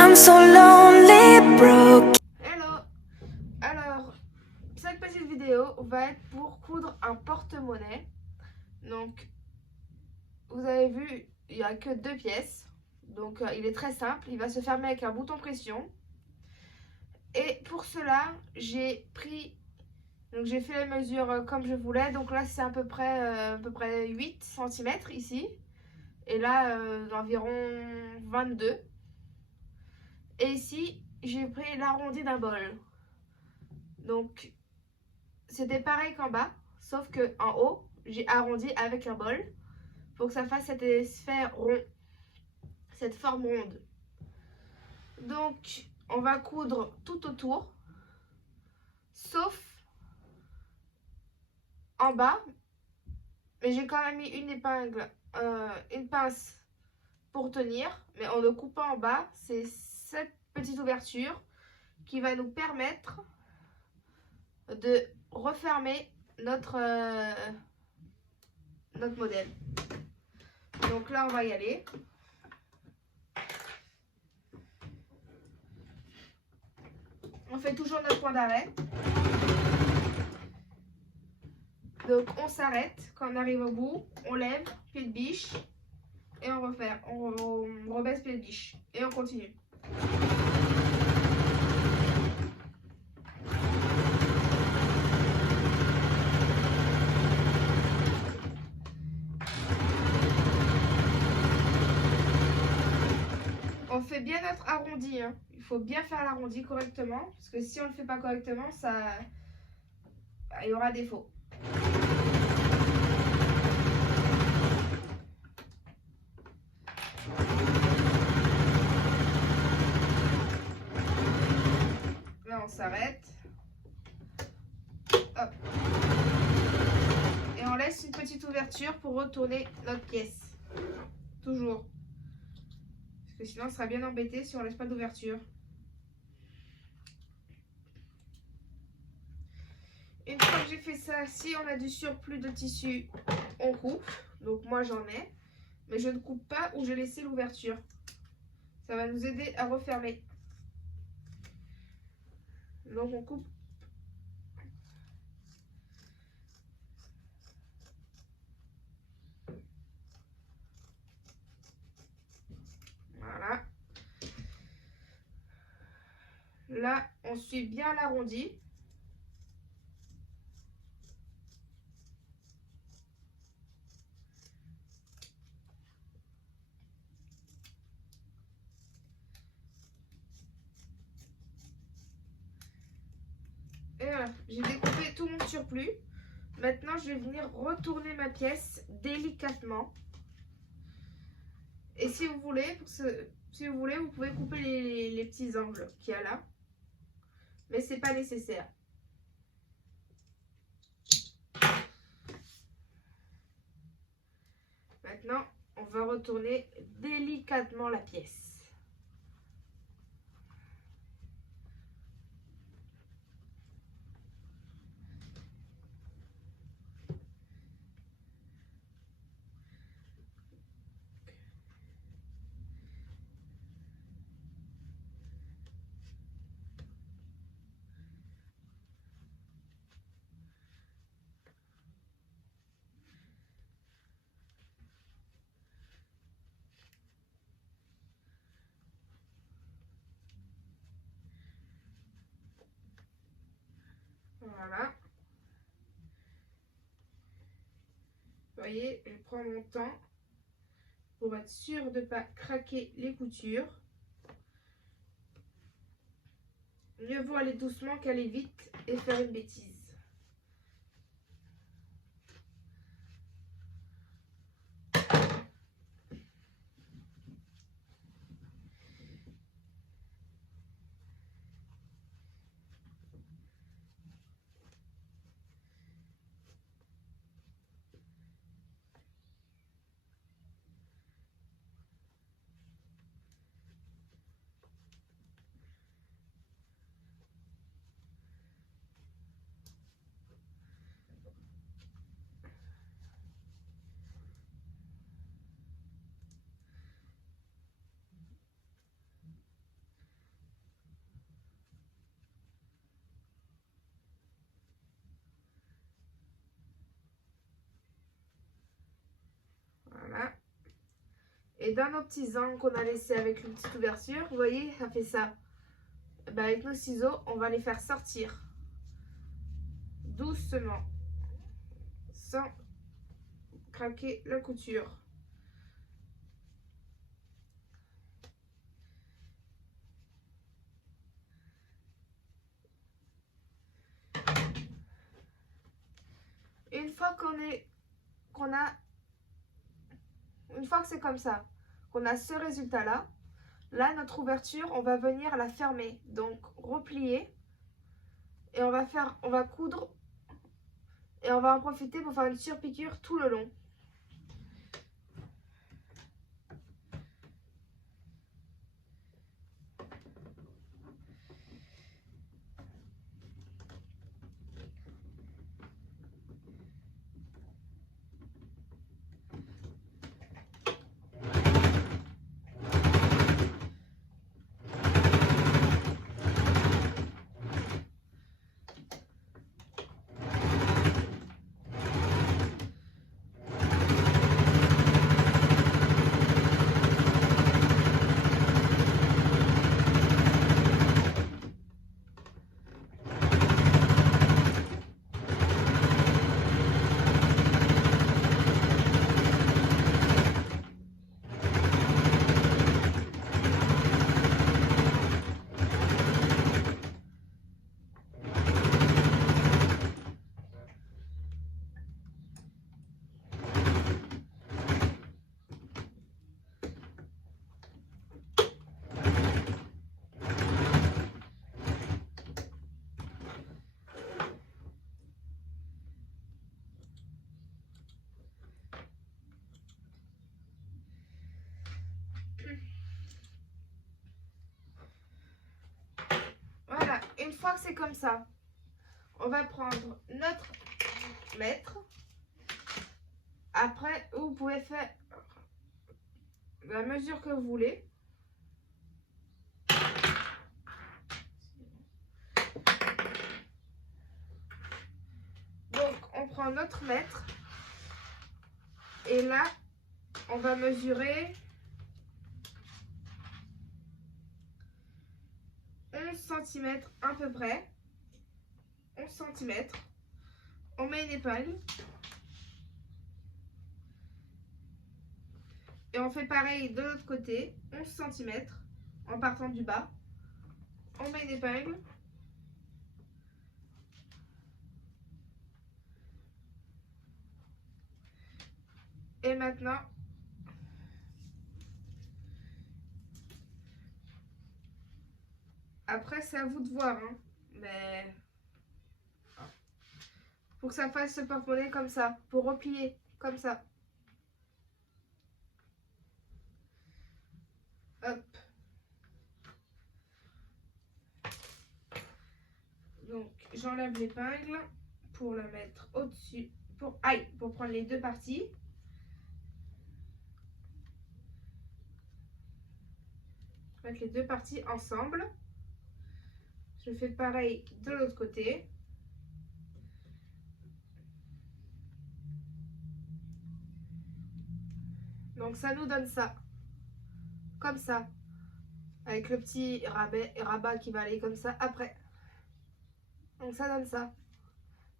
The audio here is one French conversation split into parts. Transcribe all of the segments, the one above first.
I'm so lonely, broke. Hello. Alors, cette petite vidéo va être pour coudre un porte-monnaie. Donc, vous avez vu, il n'y a que 2 pièces. Donc, il est très simple. Il va se fermer avec un bouton pression. Et pour cela, j'ai pris... Donc, j'ai fait les mesures comme je voulais. Donc là, c'est à peu près 8 cm ici. Et là, d'environ 22. Et ici, j'ai pris l'arrondi d'un bol. Donc, c'était pareil qu'en bas, sauf que en haut, j'ai arrondi avec un bol pour que ça fasse cette sphère ronde, cette forme ronde. Donc, on va coudre tout autour, sauf en bas, mais j'ai quand même mis une épingle, une pince pour tenir, mais en ne coupant en bas, c'est cette petite ouverture qui va nous permettre de refermer notre modèle. Donc là, on va y aller. On fait toujours notre point d'arrêt. Donc on s'arrête quand on arrive au bout, on lève, pied de biche et on refait, on rebaisse pied de biche et on continue. On fait bien notre arrondi, hein. Il faut bien faire l'arrondi correctement parce que si on ne le fait pas correctement, il y aura défaut. Là on s'arrête. Hop. Et on laisse une petite ouverture pour retourner notre pièce. Toujours. Parce que sinon on sera bien embêté si on laisse pas d'ouverture. Une fois que j'ai fait ça, si on a du surplus de tissu, on coupe. Donc moi j'en ai. Mais je ne coupe pas où j'ai laissé l'ouverture. Ça va nous aider à refermer. Donc on coupe. Voilà. Là, on suit bien l'arrondi. Et voilà, j'ai découpé tout mon surplus. Maintenant, je vais venir retourner ma pièce délicatement. Et si vous voulez, vous pouvez couper les petits angles qu'il y a là. Mais c'est pas nécessaire. Maintenant, on va retourner délicatement la pièce. Voilà. Vous voyez, je prends mon temps pour être sûr de ne pas craquer les coutures. Mieux vaut aller doucement qu'aller vite et faire une bêtise. Et dans nos petits angles qu'on a laissés avec une petite ouverture, vous voyez, ça fait ça. Et ben avec nos ciseaux, on va les faire sortir doucement, sans craquer la couture. Une fois une fois que c'est comme ça, qu'on a ce résultat là, notre ouverture, on va venir la fermer. Donc replier et on va coudre et on va en profiter pour faire une surpiqûre tout le long. Voilà, une fois que c'est comme ça, on va prendre notre mètre. Après, vous pouvez faire la mesure que vous voulez. Donc, on prend notre mètre. Et là, on va mesurer 11 cm à peu près. 11 cm. On met une épingle. Et on fait pareil de l'autre côté. 11 cm en partant du bas. On met une épingle. Et maintenant, après c'est à vous de voir, hein, mais faut que ça fasse ce porte-monnaie comme ça, pour replier comme ça. Hop. Donc j'enlève l'épingle pour la mettre au-dessus, pour prendre les deux parties. Mettre les deux parties ensemble. Je fais pareil de l'autre côté. Donc ça nous donne ça. Comme ça. Avec le petit rabat qui va aller comme ça après. Donc ça donne ça.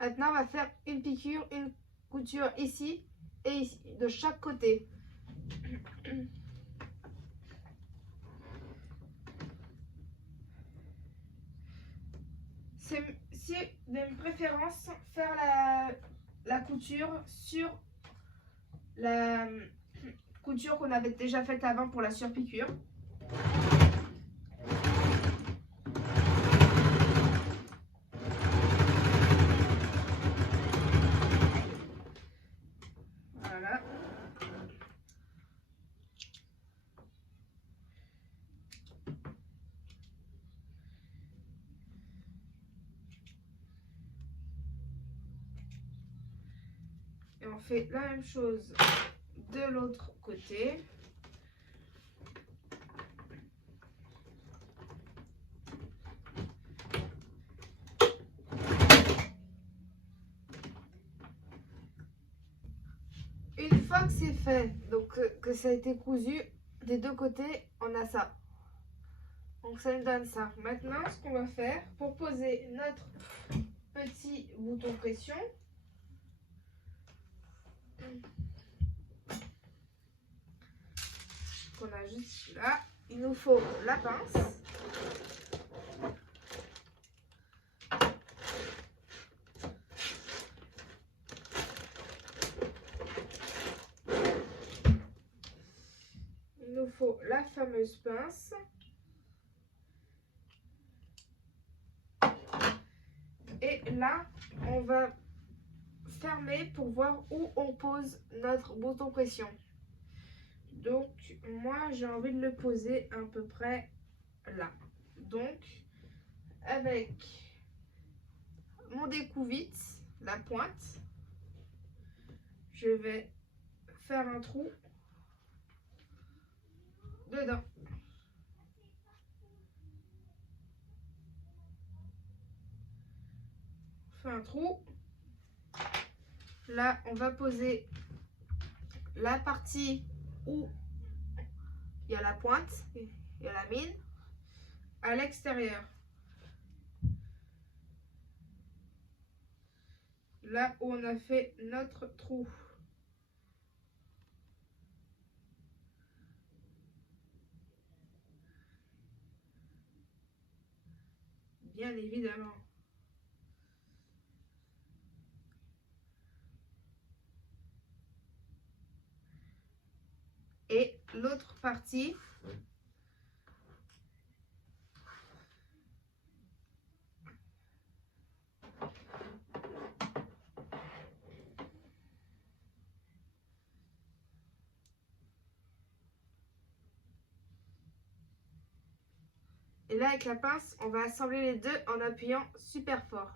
Maintenant on va faire une piqûre, une couture ici et ici, de chaque côté. C'est de préférence faire la couture sur la couture qu'on avait déjà faite avant pour la surpiqûre. Voilà. Et on fait la même chose de l'autre côté. Une fois que c'est fait, donc que ça a été cousu, des deux côtés, on a ça. Donc ça nous donne ça. Maintenant, ce qu'on va faire pour poser notre petit bouton pression, qu'on a juste là, il nous faut la pince. Il nous faut la fameuse pince. Et là, on va fermer pour voir où on pose notre bouton pression. Donc, moi, j'ai envie de le poser à peu près là. Donc, avec mon découvite, la pointe, je vais faire un trou dedans. On fait un trou. Là, on va poser la partie où il y a la pointe, il y a la mine, à l'extérieur. Là où on a fait notre trou. Bien évidemment. Et l'autre partie, et là avec la pince, on va assembler les deux en appuyant super fort.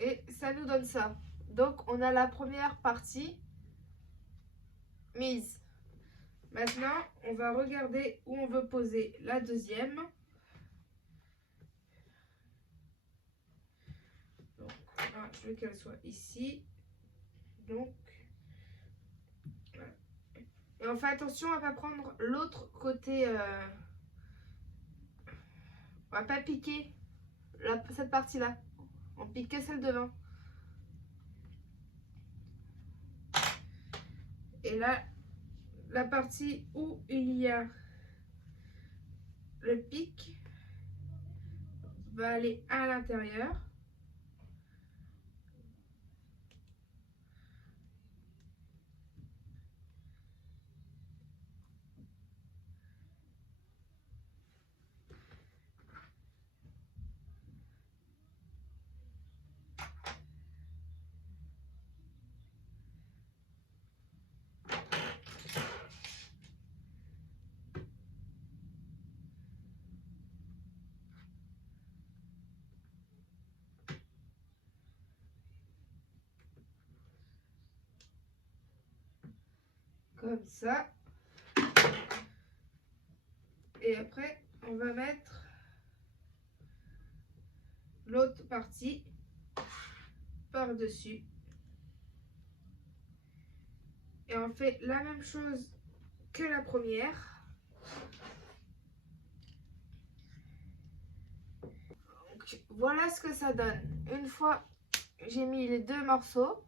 Et ça nous donne ça. Donc on a la première partie mise. Maintenant, on va regarder où on veut poser la deuxième. Donc, là, je veux qu'elle soit ici. Donc, voilà. Et on fait attention à ne pas prendre l'autre côté. On va pas piquer cette partie-là. On pique que celle devant. Et là, la partie où il y a le pic va aller à l'intérieur. Comme ça. Et après, on va mettre l'autre partie par-dessus. Et on fait la même chose que la première. Donc, voilà ce que ça donne. Une fois j'ai mis les deux morceaux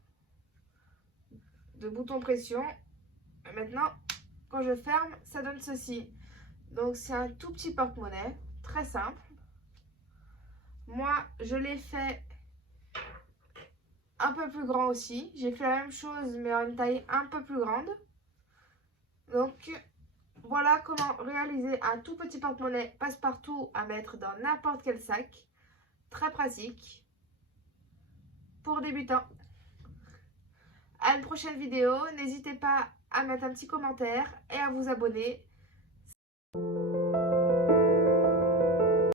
de bouton pression, et maintenant quand je ferme, ça donne ceci. Donc c'est un tout petit porte-monnaie, très simple. Moi, je l'ai fait un peu plus grand aussi. J'ai fait la même chose, mais en une taille un peu plus grande. Donc, voilà comment réaliser un tout petit porte-monnaie passe-partout à mettre dans n'importe quel sac. Très pratique pour débutants. À une prochaine vidéo. N'hésitez pas à mettre un petit commentaire et à vous abonner.